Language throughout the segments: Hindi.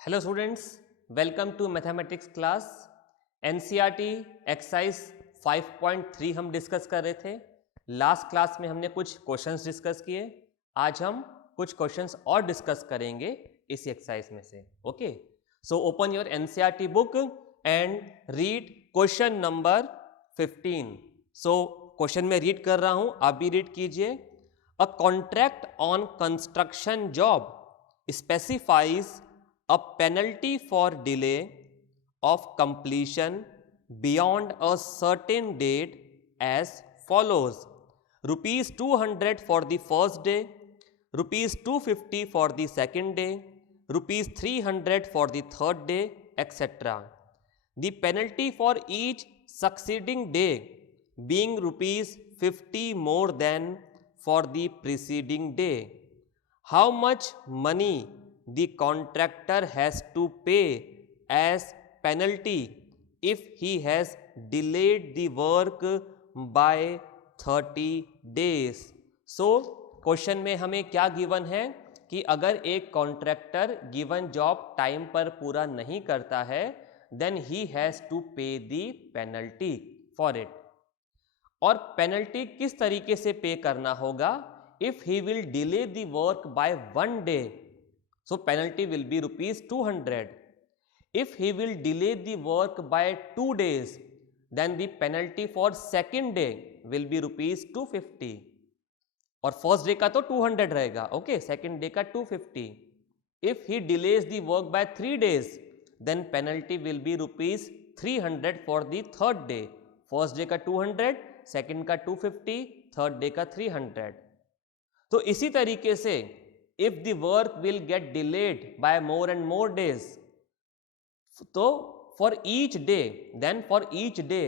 Hello students, welcome to mathematics class. NCERT exercise 5.3 हम डिस्कस कर रहे थे। लास्ट क्लास में हमने कुछ क्वेश्चंस डिस्कस किए। आज हम कुछ क्वेश्चंस और डिस्कस करेंगे इसी एक्सरसाइज में से। Okay, so open your NCERT book and read question number 15। So question में रीड कर रहा हूं, आप भी रीड कीजिए। A contract on construction job specifies a penalty for delay of completion beyond a certain date as follows: rupees 200 for the first day, rupees 250 for the second day, rupees 300 for the third day, etc. The penalty for each succeeding day being rupees 50 more than for the preceding day. How much money the contractor has to pay as penalty if he has delayed the work by 30 days? So question में हमें क्या गिवन है कि अगर एक कॉन्ट्रैक्टर गिवन जॉब टाइम पर पूरा नहीं करता है, देन ही हैज टू पे दी पेनल्टी फॉर इट। और पेनल्टी किस तरीके से पे करना होगा? If he will delay the work by 1 day, so penalty will be rupees 200. If he will delay the work by 2 days, then the penalty for second day will be rupees 250. और फर्स्ट डे का तो 200 रहेगा, ओके, सेकेंड डे का 250. If he delays the work by 3 days, then penalty will be rupees 300 for the third day. First day का 200, सेकेंड का 250, थर्ड डे का 300. तो इसी तरीके से if the work will get delayed by more and more days, तो for each day, then for each day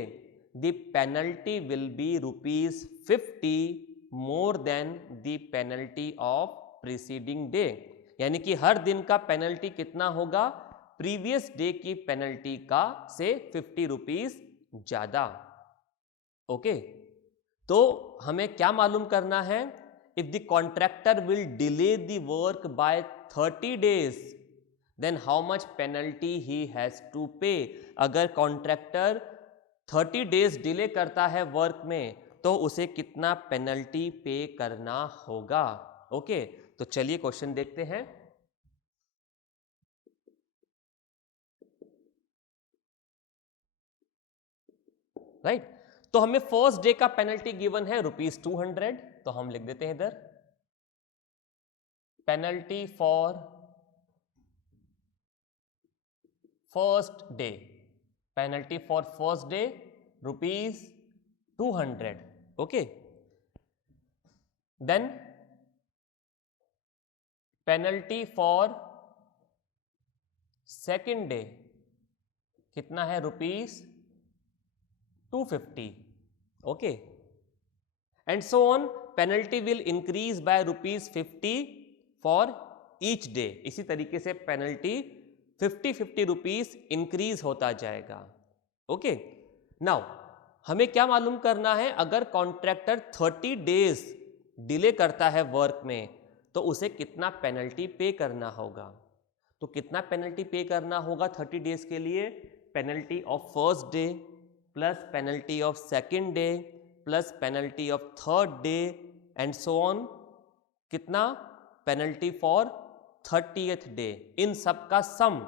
the penalty will be rupees 50 more than the penalty of preceding day. यानी कि हर दिन का पेनल्टी कितना होगा? प्रीवियस डे की पेनल्टी का से 50 रुपीज ज्यादा। ओके, तो हमें क्या मालूम करना है? If the contractor will delay the work by 30 days, then how much penalty he has to pay? अगर कॉन्ट्रैक्टर 30 डेज डिले करता है वर्क में, तो उसे कितना पेनल्टी पे करना होगा? ओके, तो चलिए क्वेश्चन देखते हैं। राइट, तो हमें फर्स्ट डे का पेनल्टी गिवन है रुपीज 200, तो हम लिख देते हैं इधर penalty for first day. Penalty for first day rupees 200. Okay, then penalty for second day कितना है? Rupees 250. Okay, and so on, penalty will increase by rupees 50 for each day. इसी तरीके से पेनल्टी 50 रुपीज इंक्रीज होता जाएगा। ओके, नाउ हमें क्या मालूम करना है? अगर कॉन्ट्रैक्टर 30 डेज डिले करता है वर्क में, तो उसे कितना पेनल्टी पे करना होगा? तो कितना पेनल्टी पे करना होगा 30 डेज के लिए? Penalty of first day plus penalty of second day plus penalty of third day and so on. कितना? Penalty for 30th day. इन सब का सम,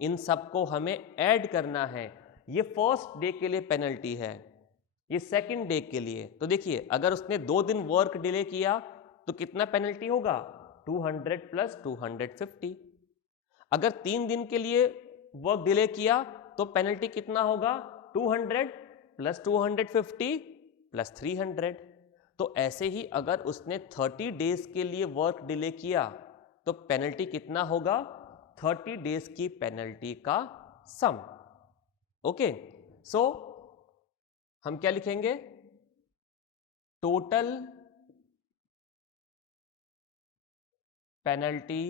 इन सब को हमें ऐड करना है। ये फर्स्ट डे के लिए पेनल्टी है, ये सेकंड डे के लिए। तो देखिए, अगर उसने 2 दिन वर्क डिले किया तो कितना पेनल्टी होगा? 200 प्लस 250. अगर 3 दिन के लिए वर्क डिले किया तो पेनल्टी कितना होगा? 200 प्लस 250 प्लस 300. तो ऐसे ही अगर उसने 30 डेज के लिए वर्क डिले किया तो पेनल्टी कितना होगा? 30 डेज की पेनल्टी का सम। ओके, सो हम क्या लिखेंगे? Total penalty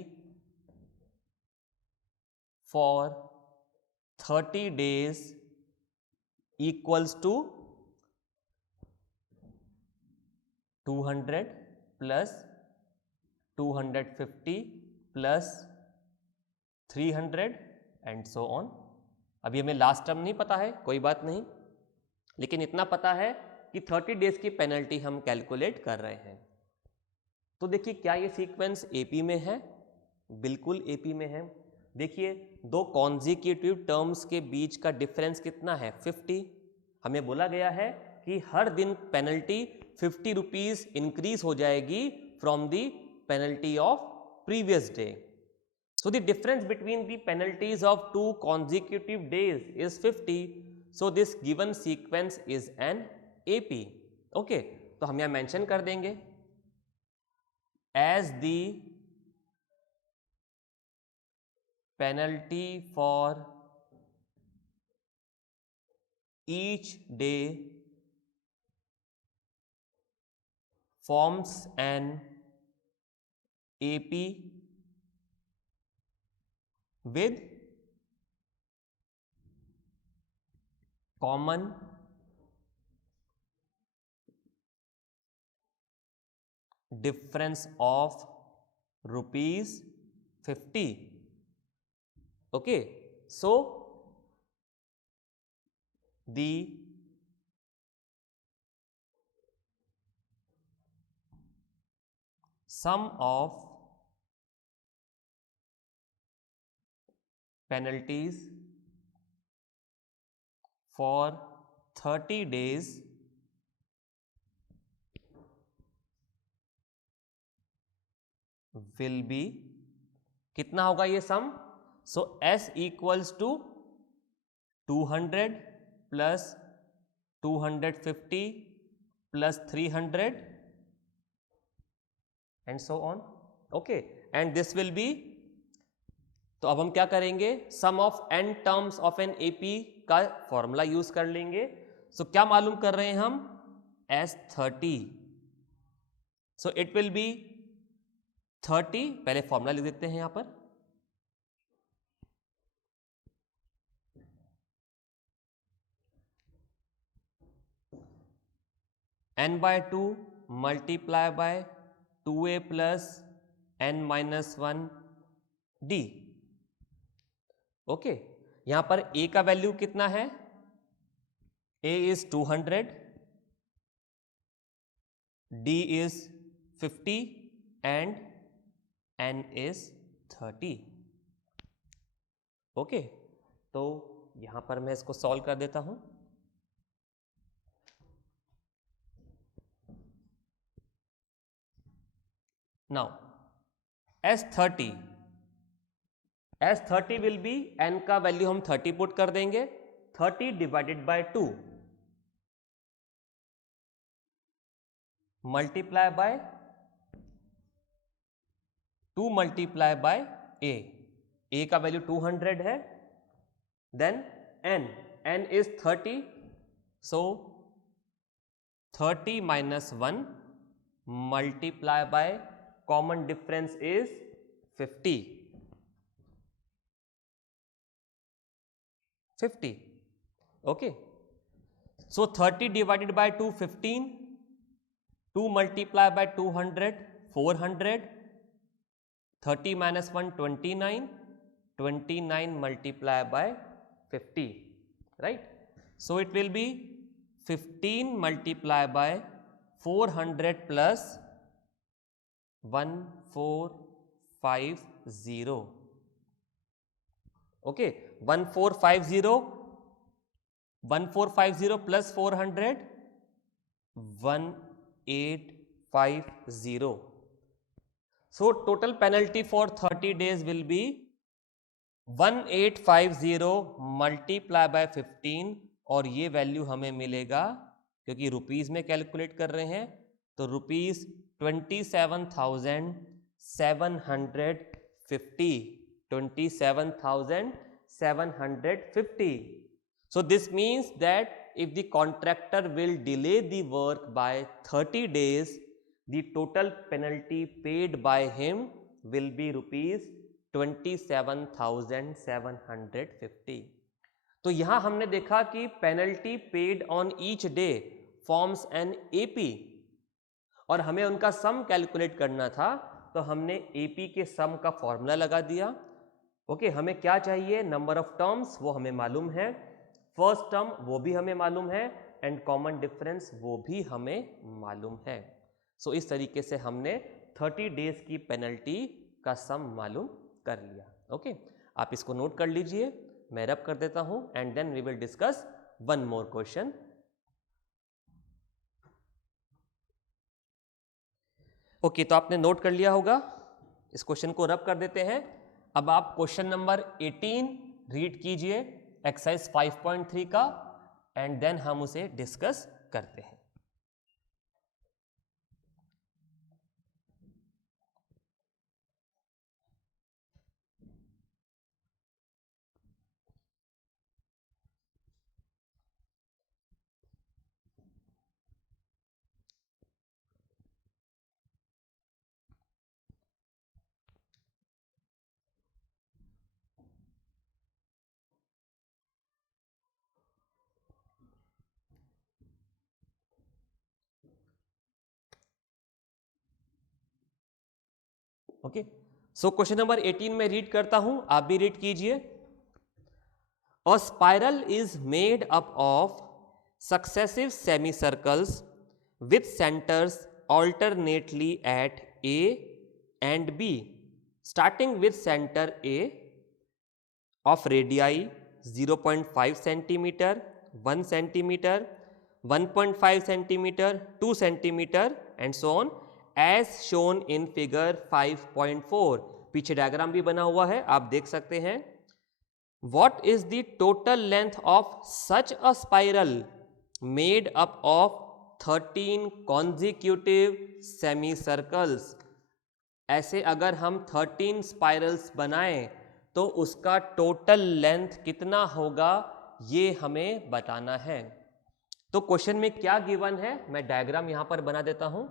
for 30 days equals to 200 plus 250 plus 300 and so on. अभी हमें लास्ट टर्म नहीं पता है, कोई बात नहीं, लेकिन इतना पता है कि 30 डेज की पेनल्टी हम कैलकुलेट कर रहे हैं। तो देखिए क्या ये सीक्वेंस एपी में है? बिल्कुल एपी में है। देखिए दो कॉन्जिक्यूटिव टर्म्स के बीच का डिफरेंस कितना है? 50। हमें बोला गया है कि हर दिन पेनल्टी 50 रुपीज इंक्रीज हो जाएगी from the penalty of previous day. So the difference between the penalties of 2 consecutive days is 50. So this given sequence is an AP. Okay, तो हम यहाँ मेंशन कर देंगे as the penalty for each day forms an AP with common difference of ₹50. Okay, so the sum of penalties for 30 days will be, कितना होगा ये sum? So S equals to 200 plus 250 plus 300 and so on. Okay, and this will be, तो अब हम क्या करेंगे? Sum of n terms of an AP का फॉर्मूला यूज कर लेंगे। सो क्या मालूम कर रहे हैं हम? S30। So it will B 30, पहले फॉर्मूला लिख देते हैं यहां पर, n/2 multiply by 2a plus n-1 d। Okay, यहां पर a का वैल्यू कितना है? a is 200, d is 50 and n is 30। Okay, तो यहां पर मैं इसको सॉल्व कर देता हूं। Now S30 will be, n का वैल्यू हम 30 पुट कर देंगे, 30 divided by 2 multiply by 2 multiply by a का वैल्यू 200 है, then n is 30, so 30 minus 1 multiply by common difference is 50। Okay, so 30 divided by 2 15, 2 multiply by 200 400, 30 minus 1 29, 29 multiply by 50, right? So it will B 15 multiply by 400 plus 1450। Okay, 1450 plus 400 1850। So total penalty for 30 days will be 1850 multiply by 15, और ये वैल्यू हमें मिलेगा, क्योंकि रुपीज में कैलकुलेट कर रहे हैं, तो rupees 27,750, 27,750। So this means that if the contractor will delay the work by 30 days, the total penalty paid by him will be rupees 27,750। तो यहां हमने देखा कि penalty paid on each day forms an AP, और हमें उनका सम कैलकुलेट करना था, तो हमने एपी के सम का फॉर्मूला लगा दिया। ओके, हमें क्या चाहिए, नंबर ऑफ टर्म्स वो हमें मालूम है, फर्स्ट टर्म वो भी हमें मालूम है, एंड कॉमन डिफरेंस वो भी हमें मालूम है। सो इस तरीके से हमने 30 डेज की पेनल्टी का सम मालूम कर लिया। ओके, आप इसको नोट कर लीजिए, मैं रब कर देता हूं and then we will discuss one more question. Okay, तो आपने नोट कर लिया होगा, इस क्वेश्चन को रब कर देते हैं। अब आप क्वेश्चन नंबर 18 रीड कीजिए एक्सरसाइज 5.3 का, एंड देन हम उसे डिस्कस करते हैं। ओके, सो क्वेश्चन नंबर 18 में रीड करता हूं, आप भी रीड कीजिए। A spiral is made up of successive semicircles with centers alternately at A and B, starting with center A of radii 0.5 centimeter, 1 centimeter, 1.5 centimeter, 2 centimeter and so on as shown in figure 5.4। पीछे डायग्राम भी बना हुआ है, आप देख सकते हैं। What is the total length of such a spiral made up of 13 consecutive semicircles? ऐसे अगर हम 13 स्पाइरल्स बनाएं तो उसका टोटल लेंथ कितना होगा, ये हमें बताना है। तो क्वेश्चन में क्या गिवन है, मैं डायग्राम यहां पर बना देता हूं।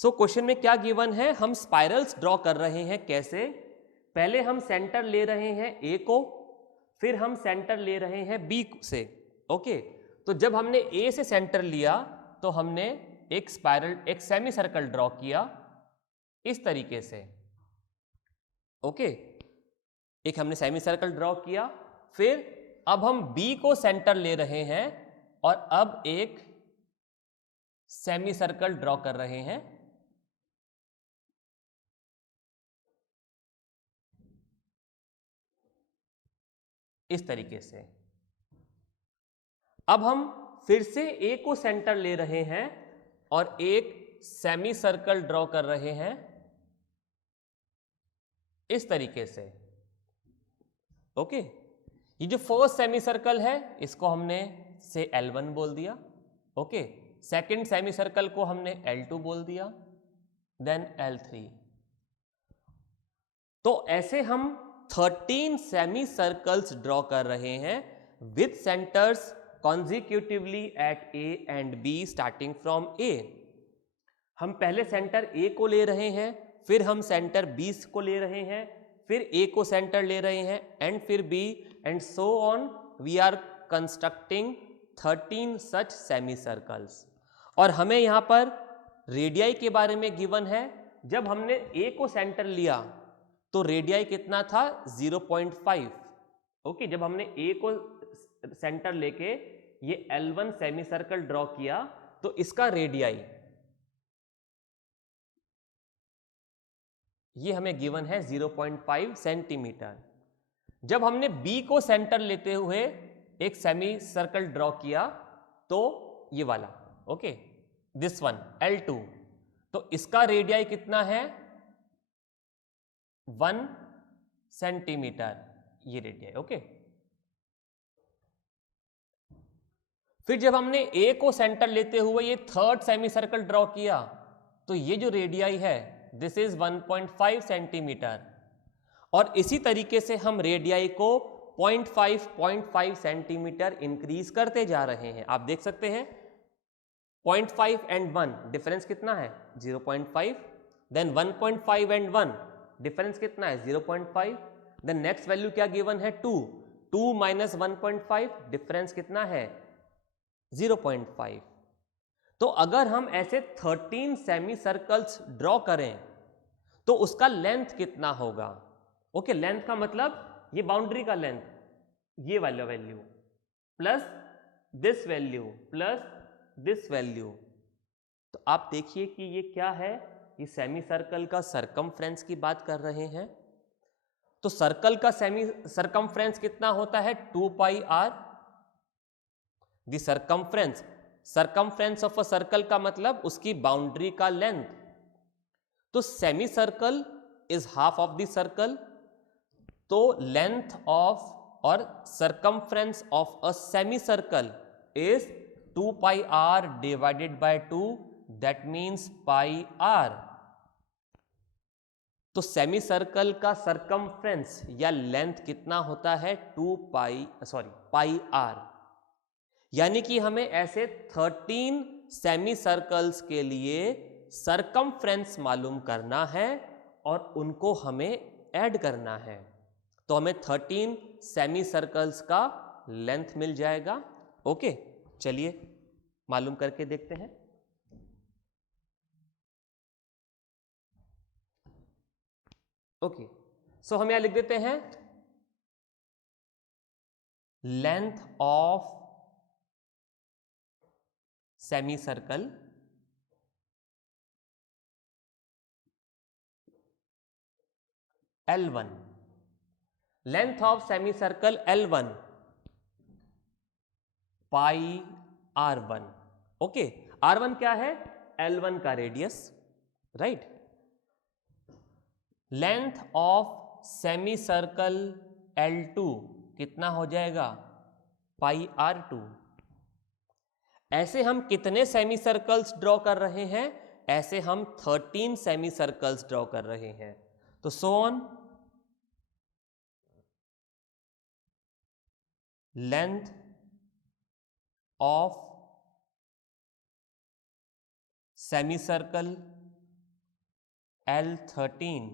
सो क्वेश्चन में क्या गिवन है, हम स्पाइरल्स ड्रॉ कर रहे हैं। कैसे, पहले हम सेंटर ले रहे हैं ए को, फिर हम सेंटर ले रहे हैं बी से। ओके, तो जब हमने ए से सेंटर लिया तो हमने एक स्पाइरल, एक सेमी सर्कल ड्रॉ किया इस तरीके से। ओके, एक हमने सेमी सर्कल ड्रॉ किया, फिर अब हम बी को सेंटर ले रहे हैं और अब एक सेमी सर्कल ड्रॉ कर रहे हैं इस तरीके से। अब हम फिर से ए को सेंटर ले रहे हैं और एक सेमी सर्कल ड्रॉ कर रहे हैं इस तरीके से। ओके, ये जो फर्स्ट सेमी सर्कल है इसको हमने से L1 बोल दिया। ओके, सेकंड सेमी सर्कल को हमने L2 बोल दिया, देन L3। तो ऐसे हम 13 सेमी सर्कल्स ड्रॉ कर रहे हैं with centres consecutively at A and B starting from A। हम पहले सेंटर A को ले रहे हैं, फिर हम सेंटर B को ले रहे हैं, फिर A को सेंटर ले रहे हैं एंड फिर B and so on we are constructing 13 such semicircles. और हमें यहाँ पर रेडियाई के बारे में गिवन है। जब हमने A को सेंटर लिया तो रेडियाई कितना था, 0.5। ओके, जब हमने A को सेंटर लेके ये L1 सेमी सर्कल ड्रॉ किया तो इसका रेडियाई ये हमें गिवन है 0.5 सेंटीमीटर। जब हमने B को सेंटर लेते हुए एक सेमी सर्कल ड्रॉ किया तो ये वाला, ओके, दिस वन L2, तो इसका रेडियाई कितना है, 1 सेंटीमीटर, ये रेडियाई। ओके, फिर जब हमने A को सेंटर लेते हुए ये थर्ड सेमी सर्कल ड्रॉ किया तो ये जो रेडियाई है दिस इज 1.5 सेंटीमीटर। और इसी तरीके से हम रेडियाई को 0.5 सेंटीमीटर इंक्रीज करते जा रहे हैं। आप देख सकते हैं 0.5 एंड 1 डिफरेंस कितना है, 0.5, देन 1.5 एंड 1 डिफरेंस कितना है, 0.5, देन नेक्स्ट वैल्यू क्या गिवन है, 2 माइनस 1.5 डिफरेंस कितना है, 0.5। तो अगर हम ऐसे 13 सेमी सर्कल्स ड्रॉ करें तो उसका लेंथ कितना होगा? ओके, लेंथ का मतलब ये बाउंड्री का लेंथ, ये वाला value plus this value plus this value. तो आप देखिए कि ये क्या है, ये सेमी सर्कल का सरकमफ्रेंस की बात कर रहे हैं। तो सर्कल का सेमी सरकमफ्रेंस कितना होता है? 2 pi r. The circumference, circumference of a circle का मतलब उसकी बाउंड्री का लेंथ। तो semi circle is half of the circle, तो लेंथ ऑफ और circumference of a semicircle is 2 pi r divided by 2, that means pi r। तो सेमी सर्कल का सरकमफ्रेंस या लेंथ कितना होता है? पाई आर। यानी कि हमें ऐसे 13 सेमी सर्कल्स के लिए सरकमफ्रेंस मालूम करना है और उनको हमें ऐड करना है। तो हमें 13 सेमी सर्कल्स का लेंथ मिल जाएगा। ओके, चलिए मालूम करके देखते हैं। ओके, सो हम यहां लिख देते हैं length of semi circle L1, length of semi circle L1 pi R1। Okay, R1 क्या है? L1 का radius, right. Length of semi circle L2 कितना हो जाएगा? पाई R2। ऐसे हम कितने सेमी सर्कल्स ड्रॉ कर रहे हैं? ऐसे हम 13 सेमी सर्कल्स ड्रॉ कर रहे हैं। तो so on, length of semi circle L13,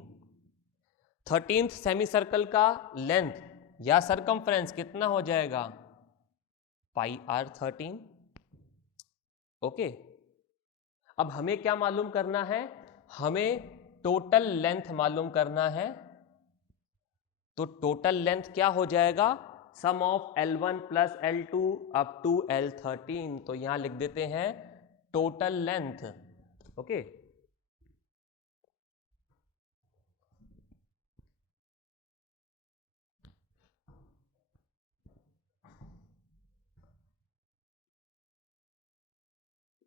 13th semi circle का लेंथ या सरकमफ्रेंस कितना हो जाएगा? पाई R13। ओके, अब हमें क्या मालूम करना है? हमें टोटल लेंथ मालूम करना है। तो टोटल लेंथ क्या हो जाएगा? Sum of L1 plus L2 up to L13। तो यहां लिख देते हैं total length. Okay,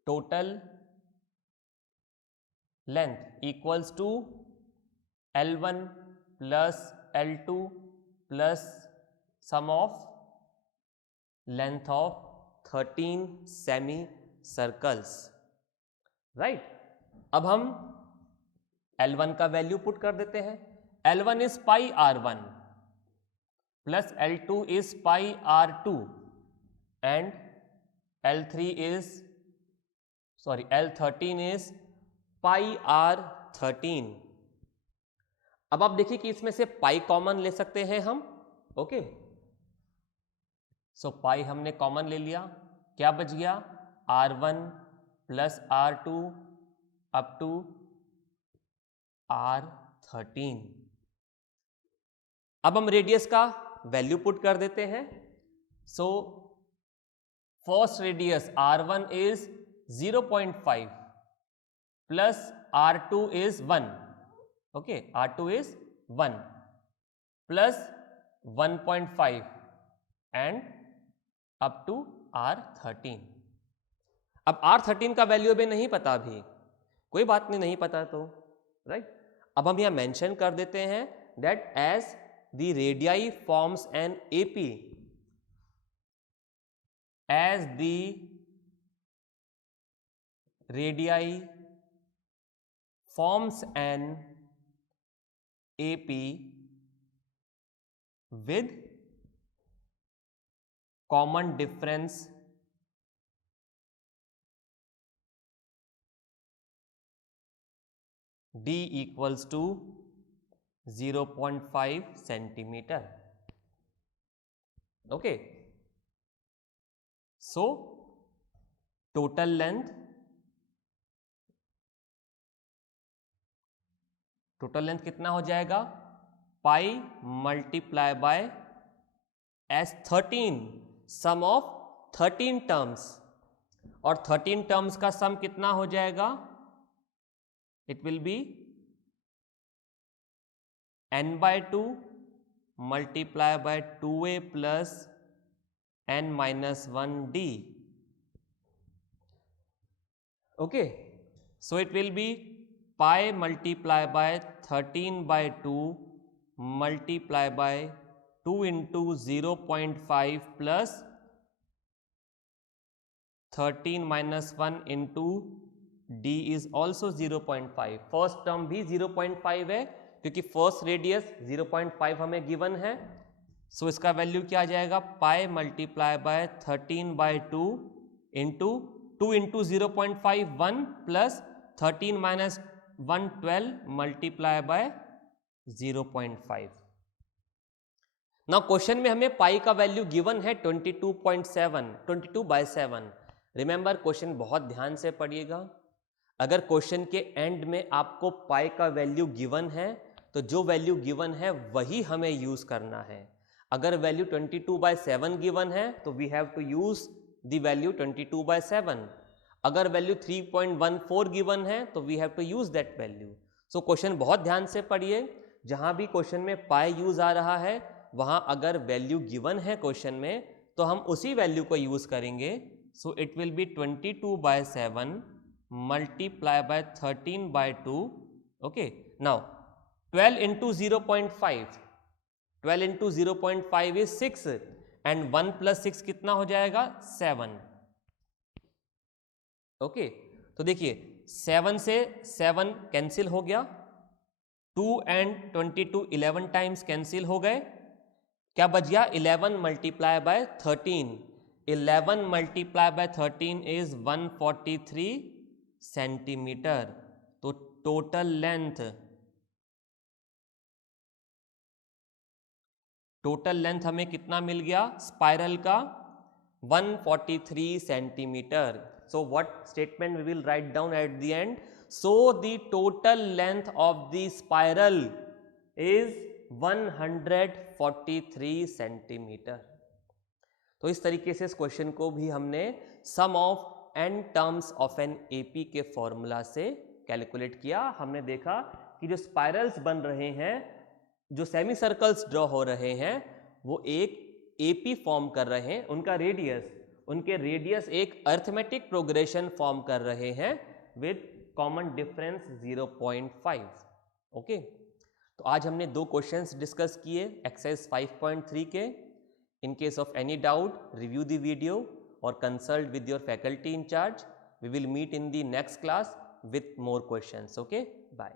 total length equals to L1 plus L2 plus sum of length of 13 semi circles, right. अब हम L1 का वैल्यू पुट कर देते हैं। L1 is pi R1 plus L2 is pi R2 and L13 is pi R13। अब आप देखिए कि इसमें से पाई कॉमन ले सकते हैं हम। ओके, सो पाई हमने कॉमन ले लिया, क्या बच गया? R1 plus R2 up to R13। अब हम रेडियस का वैल्यू पुट कर देते हैं। So first radius R1 is 0.5 plus R2 is 1। ओके, R2 is 1 plus 1.5 and up to R13। अब R13 का वैल्यू अभी नहीं पता, अभी कोई बात नहीं पता तो, राइट। अब हम यहां मेंशन कर देते हैं that as the radii forms an AP, as the radii forms an AP with common difference D equals to 0.5 centimeter. Okay, so total length total length कितना हो जाएगा, pi multiply by S13, sum of 13 terms, और 13 टर्म्स का सम कितना हो जाएगा, it will be n/2 multiply by 2a plus n-1d. Okay, so it will be pi multiply by 13/2 multiply by 2 into 0.5 plus 13 minus 1 into d is also 0.5. First term भी 0.5 है क्योंकि फर्स्ट रेडियस 0.5 हमें गिवन है. सो इसका वैल्यू क्या आ जाएगा, pi multiply bye 13/2 into 2 into 0.5 1 plus 13 minus 1 12 multiply by 0.5. Now question में हमें पाई का वैल्यू गिवन है 22.7, 22/7. रिमेंबर क्वेश्चन बहुत ध्यान से पढ़िएगा. अगर क्वेश्चन के एंड में आपको पाई का वैल्यू गिवन है तो जो वैल्यू गिवन है वही हमें यूज करना है. अगर वैल्यू 22/7 गिवन है तो we have to use the value 22/7. अगर वैल्यू 3.14 गिवन है तो we have to use that value. So question बहुत ध्यान से पढ़िए. जहां भी क्वेश्चन में पाई यूज आ रहा है वहां अगर वैल्यू गिवन है क्वेश्चन में तो हम उसी वैल्यू को यूज करेंगे. So it will B 22/7 multiply by 13/2. Okay, now 12 into 0.5, 12 into 0.5 is 6 and 1 plus 6 कितना हो जाएगा, 7. ओके, तो देखिए 7 से 7 कैंसिल हो गया, 2 एंड 22 11 टाइम्स कैंसिल हो गए. क्या बच गया, 11 multiply by 13. 11 multiply by 13 is 143 centimetre. तो टोटल लेंथ हमें कितना मिल गया स्पाइरल का, 143 centimetre. So what statement we will write down at the end, so the total length of the spiral is 143 centimetre. तो इस तरीके से इस क्वेश्चन को भी हमने sum of n terms of an AP के फॉर्मूला से कैलकुलेट किया. हमने देखा कि जो स्पाइरल्स बन रहे हैं, जो सेमी सर्कल्स ड्रॉ हो रहे हैं, वो एक एपी फॉर्म कर रहे हैं. उनके रेडियस एक अर्थमेटिक प्रोग्रेशन फॉर्म कर रहे हैं विद कॉमन डिफरेंस 0.5. ओके, तो आज हमने 2 क्वेश्चंस डिस्कस किए एक्सरसाइज 5.3 के. In case of any doubt, review the video or consult with your faculty in charge. We will meet in the next class with more questions. Okay, bye.